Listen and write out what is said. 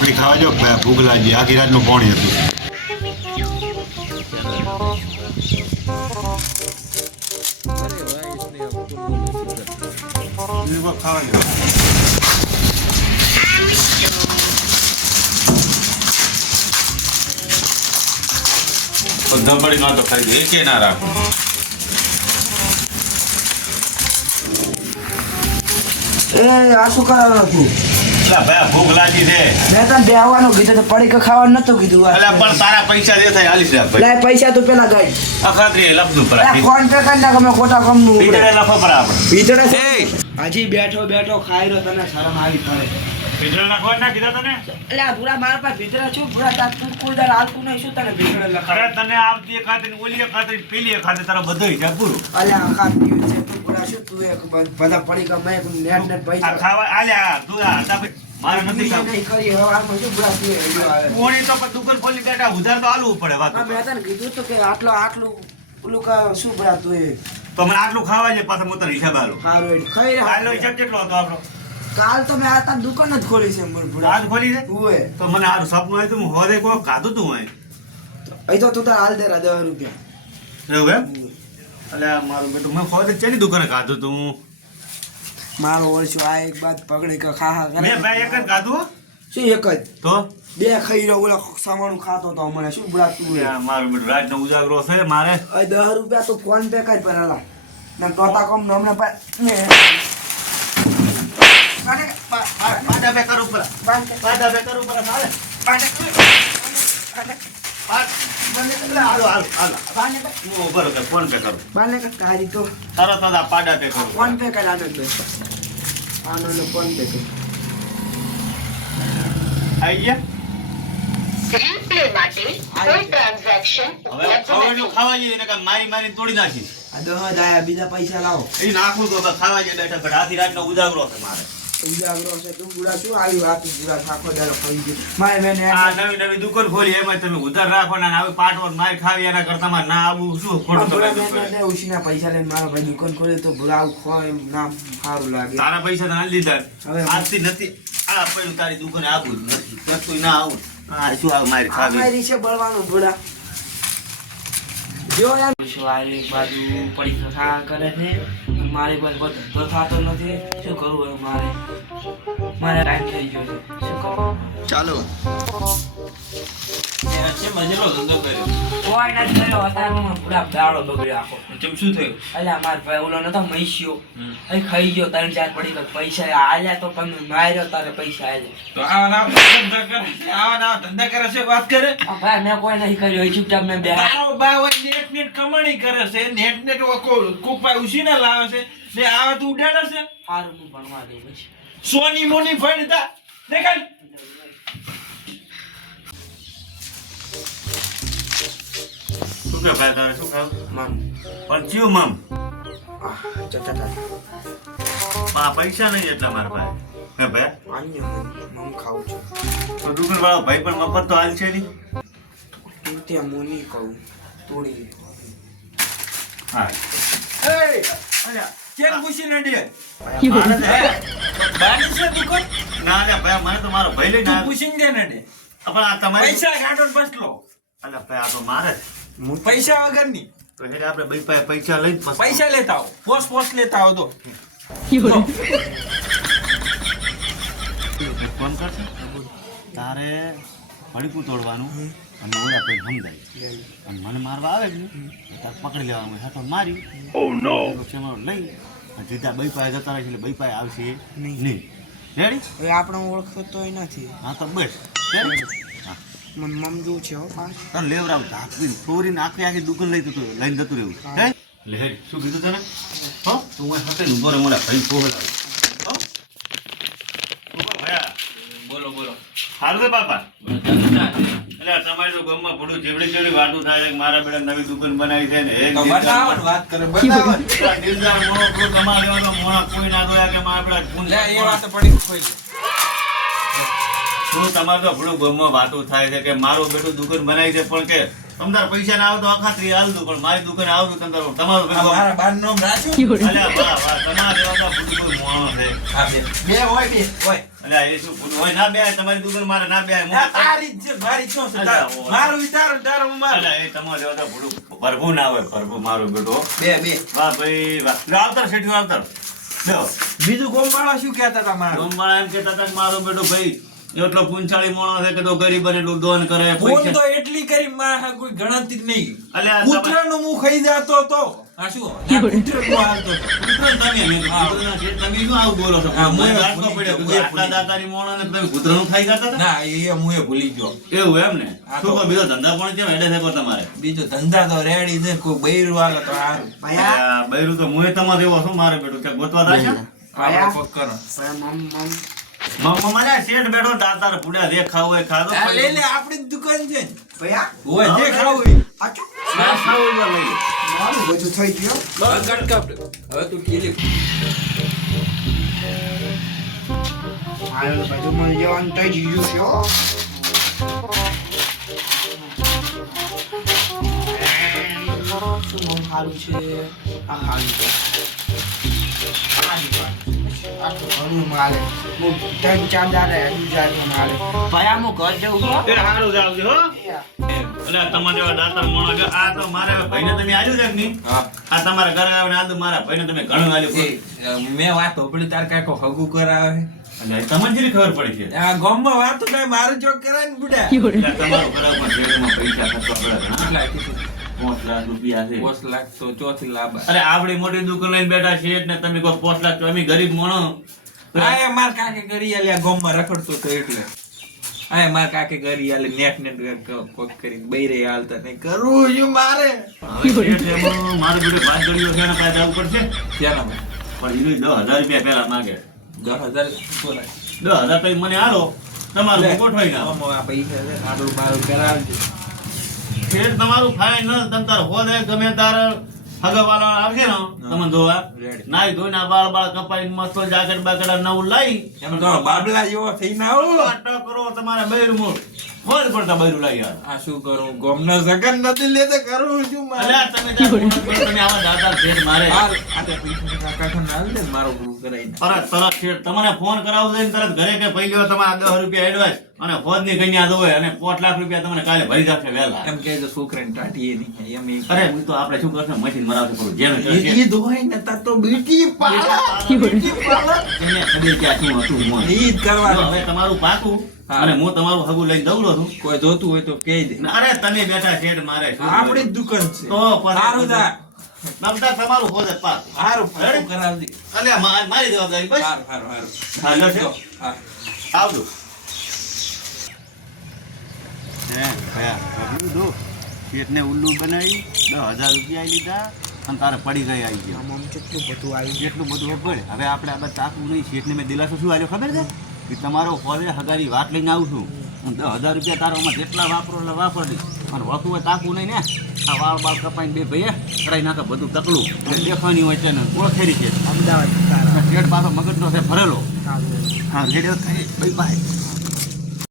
પાપડી ખાવા જો ભૂખ લાગી આખી રાતનું પાણી હતું ખાવા જો ધમડી માં તો ખાઈ દે કે ના રાખો આ શું કરાવવાનું તું ભાઈ ભૂખ લાગી છે મેં તને બેહવાનું કીધું તો પડી કે ખાવાનું નતું કીધું એટલે પણ તારા પૈસા દે થાય આલીશ રે ભાઈ લે પૈસા તું પેલા ગઈ અખાત્રી લખતું પર ફોન પે કરી નાખ અમે ખોટા કામ નું પીતળે લખો પર આપણે ભીતરે છે હજી બેઠો બેઠો ખાઈ રહ્યો તને શરમ આવી પડે પીતળે લખવા ના કીધા તને એટલે આ પૂરા મારા પાસે ભીતરે છું પૂરા તાર તું કોઈ દર હાલતું નહીં શું તને ભીતરે લખ અરે તને આવતી ખાતરી ઓલી ખાતરી પેલી ખાતરી તારા બધું હિસાબ પૂરું અલે આખા પીવું છે તું પૂરા શું તું એક બધા પડી કે મેં નેટ પૈસા ખાવા આલ્યા તું આ મારે નથી ખાવું નહીં કરી હવે આ શું પૂરા તું આવે કોણી તો પણ દુકાન ખોલી બેઠા ઉધાર તો આલવું પડે વાત મેં તને કીધું તો કે આટલું ઓલું કા શું પૂરા તું એ તો મને આટલું ખાવા છે પાછા મોટા હિસાબ આલો હારું ખાઈ આલો હિસાબ કેટલો હતો આપણો કાલ તો મેં આ તાર દુકાન જ ખોલી છે મને પૂરા આજ ખોલી છે ઓય તો મને આ સપનું આવ્યું તું હોદે કોઈ ખાધું તું હોય અહીં તો તું તાર હાલ દે 10 રૂપિયા એવું એમ એટલે મારું બેટું મેં હોદે ચેની દુકાને ખાધું તું મારો ઓળશું આ એક બાદ પકડી કે ખા મેં ભાઈ એક જ ખાધું શું એક જ તો બે ખાઈ રહ્યો ઓલા સામાનું ખાતો તો મને શું બુડા તું મારું બેટું રાતનો ઉજાગરો છે મારે 10 રૂપિયા તો ફોન પે કર પર આલા ને ટોટા કમ નો હમણે પાડા બે કરું પર પાડા બે કરું પર હાલે ફોન પે કરું બાને કે કારી તો તરત જ આ પાડા પે કરું ફોન પે કર આનંદ ફોન પે કર આઈ ગયા રિપ્લે માટે કોઈ ટ્રાન્ઝેક્શન હવે ખાવાનું ખાવા જઈએ ને મારી તોડી નાખીશ આ 10 આયા બીજા પૈસા લાવો એ નાખું તો ખાવા જઈએ બેઠા બેઠા આથી રાતનો ઉજાગરો છે મારે ઉજાગરો છે તું બુડા શું આવ્યું આ તું બુડા ખાખો દારો ખાઈ ગયો મારે મેં આ નવી દુકાન ખોલી એમાં તમે ઉધાર રાખો ને આવી પાટવર માર ખાવી એના કરતા માં ના આવું શું ખોટું તમે ઉસીના પૈસા લઈને મારો ભાઈ દુકાન ખોલે તો બુડા ખો એમ નામ સારું લાગે તારા પૈસા તો આલી દીધા હવે આજથી નથી આ પડ્યું તારી દુકાને આવું જ નથી કશું ના આવું આ શું આ મારી ખાવી મારી છે બળવાનું બુડા જો યાર શું આ એક બાજુ પડી ખા કરે છે મારી પાસે બધો થતો નથી શું કરવું હવે મારે ટાઈમ થઈ ગયો છે શું કરું ચાલો કોઈ નથી કર્યો અત્યારે પૂરા દાડો બગડ્યો આખો કેમ શું થયું અલ્યા માર ભાઈ ઓલો નતો મૈસ્યો અહીં ખાઈ ગયો 3-4 પડી તો પૈસા આલ્યા તો તમે માર્યો તારે પૈસા આલ્યા તો આવા ધંધા કરે છે વાત કરે ભાઈ મેં કોઈ નહીં કર્યો એ ચૂપચાપ મેં બે તારો બાવ નેટ કમાણી કરે છે નેટ કોપાઈ ઉસીના લાવે છે ને આવા તું ઉડાડે છે સારું હું ભણવા દઉં પછી સોની મોની ફળતા દેખાય શું કે ભાઈ તારે શું ખાવ મમ પણ ચિયું મમ ચટા આ પૈસા નહીં એટલા મારા ભાઈ હે ભાઈ આન્ય મમ ખાઉં છું તો દુકાન વાળો ભાઈ પણ મફત તો હાલ છે નહીં તું ત્યાં મોની કહું તોડી હા એ અલ્યા કેમ પૂછીને દે મારે તો હે. બારી છે દુકાન ના ના ભાઈ મને તો મારો ભાઈ લઈને તું આવ્યો. પૂછીને દે ને દે પણ આ તમારી પૈસા કાઢો ને બસલો અલા ભાઈ આ તો મારે જ. પૈસા વગરની તો હેડે આપણે ભાઈ પાસે પૈસા લઈને પછી પૈસા લેતા આવો પોસ લેતા આવો તો ફોન કરશે તારે ભડકું તોડવાનું અને ઓલા કોઈ સમજાય અને મને મારવા આવે જ ને તારે પકડી લેવાનું હાથો મારી કેમેરો લઈ અને સીધા બઈ પાસે જતા રહે એટલે બઈ પાસે આવશે નહીં રેડી હવે આપણે ઓળખતો નથી હા તો બસ રેડી હા મને મમજુ છે હો પાસ તને લેવરાવ ઢાંકીને ચોરીને આખી દુકાન લઈને જતું રહેવું હે લે શું કીધું તને હો તું મને હતે ઉભો રે મોડા ભાઈ પોહલાવ હો બોલો બોલો હારું છે બાપા એટલે તમારી તો ગામમાં પડું જેવડી વાતું થાય છે કે મારા બેટા નવી દુકાન બનાવી છે ને એક તો બતાવો ને વાત કરે બતાવો ને. દિલદાર મોણો કોઈ કમા લેવાનો મોણા કોઈ ના જોયા કે મારા બેટા ખૂન લે એ વાત પડી ખોઈ લે. શું તમારે તો પડું ગામમાં વાતું થાય છે કે મારું બેટું દુકાન બનાવી છે પણ કે તમતાર પૈસા ના આવે તો અખાત્રી હાલતું પણ મારી દુકાને આવતું તમારું આ મારા બાનું નામ રાખ્યું અલ્યા વાહ વાહ તમારે જેવા તો બધું કોઈ મોણો છે હા બે હોય બે હોય અલ્યા એ શું બધું હોય ના બે તમારી દુકાન મારે ના બે આ તારી જ છે મારી શું છે મારું વિચાર તારું મારું અલ્યા એ તમારે જેવા તો બધું ભરભું ના હોય ભરભું મારું બેટો બે વાહ ભાઈ વાહ લે આવતર શેઠી આવતર લ્યો બીજું ગોમવાળા શું કહેતા હતા મારા ગોમવાળા એમ કહેતા હતા કે મારો બેટો ભાઈ એટલો પૂંછાળી મોણો છે કે તો ગરીબ બને એટલું દોન કરે ફોન પૈસા તો એટલી કરી મારા કોઈ ગણતરી જ નહીં અલ્યા કૂતરાનું મું ખાઈ જાતો તો આ શું આ કૂતરાનું હાલતો હતો. તમે શું આવું બોલો છો હા, મને મુએ દાંતનો ભૂલી પડ્યો ગયો, કે આટલા દાતારી મોણો ને તમે કૂતરાનું ખાઈ જતા હતા ના એ હું એ ભૂલી ગયો એવું એમ ને આ શું તો- કહો, બીજો ધંધા પણ કેમ હેડે છે તમારે બીજો ધંધા તો રેડી છે કોઈ બૈરું આવે તો સારું આ બૈરું તો મુએ તમારે એવો શું મારે બેટું કે ગોતવા થાય છે આપણે કોક કરો મને શેઠ બેઠો દાતાર પૂડા જે ખાવું હોય ખાધો આ લે લે આપણી જ દુકાન છે ને હોય જે ખાવું હોય ના ખાવું હોય લઈ લો. હવે તું કેલી શું સારું છે આ સારું છે ભાઈ આમ ઘર જવું એ હારું જ આવજો હો એટલે તમારે જેવા દાતાર મોણો છે. આ તો મારે ભાઈને તમે આલ્યું છે કે નહીં? હા આ તમારા ઘરે આવીને આલ્યું, મારા ભાઈને તમે ઘણું આલ્યું. એ, મેં વાત હોપડી તાર કાકો હગું કરાવે એટલે તમને જેની ખબર પડી છે આ ગામમાં વાત તો મારું ચોક કરાય ને બુડા એટલે તમારું ઘરે પણ શેઠમાં પૈસા ખર્ચવા પડે ઘણા. કેટલા કીધું? 5 લાખ રૂપિયા છે. 5 લાખ તો ચોથી લાભ અરે આપડી મોટી દુકાન લઈને બેઠા શેઠ ને તમે કહો 5 લાખ તો અમે ગરીબ માણો. આ માર કાકે કરી આલે આ ગામમાં રખડતો તો એટલે આ માર કાકે કરી આલે નેટ કોક કરી બૈરે હાલતા નહીં કરું છું મારે હવે શેઠ એમાં મારું બેટું ભાત ગળ્યો છે એના પાસે જવું પડશે ત્યાંના પણ એનું 10,000 રૂપિયા પહેલા માંગે. 10,000 બોલાય 10,000 તો મને હાલો તમારું ગોઠવાઈ ના આમાં આ પૈસા છે આટલું મારું કરાવજો શેઠ તમારું ફાઇનલ તમ તાર હોદે ગમે તાર હગવાલા આવશે ને તમને જોવા Ready. નાઈ ધોઈને આ બાળ કપાઈને મસ્ત જાકેટ બાકેટ નવું લાવી એમ તો બાબલા જેવો થઈને આવો વાટો કરો તમારે બૈરું મોડ ફોન પડતા બૈરું લાવી આવે. આ શું કરું ગોમનો સગન નથી લેતો કરું છું મારે અલ્યા તમે ત્યાં ફોન કરો, તમે આવા દાદા શેઠ મારે હાલ, આ તે પૈસા કાકા ખાને હાલ દે મારો ગુરુ કરાઈને તરત શેઠ તમને ફોન કરાવું છે ને તરત ઘરે કે પહેલી વાર તમારા 10 રૂપિયા એડવાન્સ અને ફોજની કન્યા દોય અને 5 લાખ રૂપિયા તમને કાલે ભરી જશે વહેલા. એમ કહે તો છોકરાને ટાટીએ નહીં એમ એ અરે હું તો આપણે શું કરશું મશીન મરાવશે પૂરું જેમ કરશે. ઈ ધોઈ ને તાર તો બીટી પાલા બીટી પાલા એને ખબર ક્યાં શું હતું હું. ઈ જ કરવાનું હવે તમારું પાકું હા. અને હું તમારું હગું લઈને દৌડો છું. કોઈ જોતું હોય તો કહી દે અરે તમે બેઠા શેઠ મારે શું આપણી જ દુકાન છે તો પછી- સારું થા નમતા તમારું હોદે પાક. સારું સારું કરાવજે અલ્યા મારી જવાબદારી બસ. સારું સારું સારું હા લો શેઠ. હા આવજો. શેઠને ઉલ્લુ બનાવી 10,000 રૂપિયા લીધા અને તારે પડી ગઈ આવી ગયા. કેટલું બધું આવ્યું કેટલું બધું ખબર હવે આપણે આ બધા તાકવું નહીં. શેઠને મેં દિલાસો શું આવ્યો ખબર છે કે તમારો હોદે હગારી વાત લઈને આવું છું હું 10,000 રૂપિયા તારામાં જેટલા વાપરો એટલે વાપરડી અને હોતું હોય તાકવું નહીં ને આ વાળ બાળ કપાઈને બે ભાઈએ કરાઈ નાખે બધું તકલું એટલે દેખવાની હોય છે ને ઓળખેરી છે અમદાવાદ તારા શેઠ પાછો મગજનો છે ભરેલો સારું હા રેડિયો થાય બાય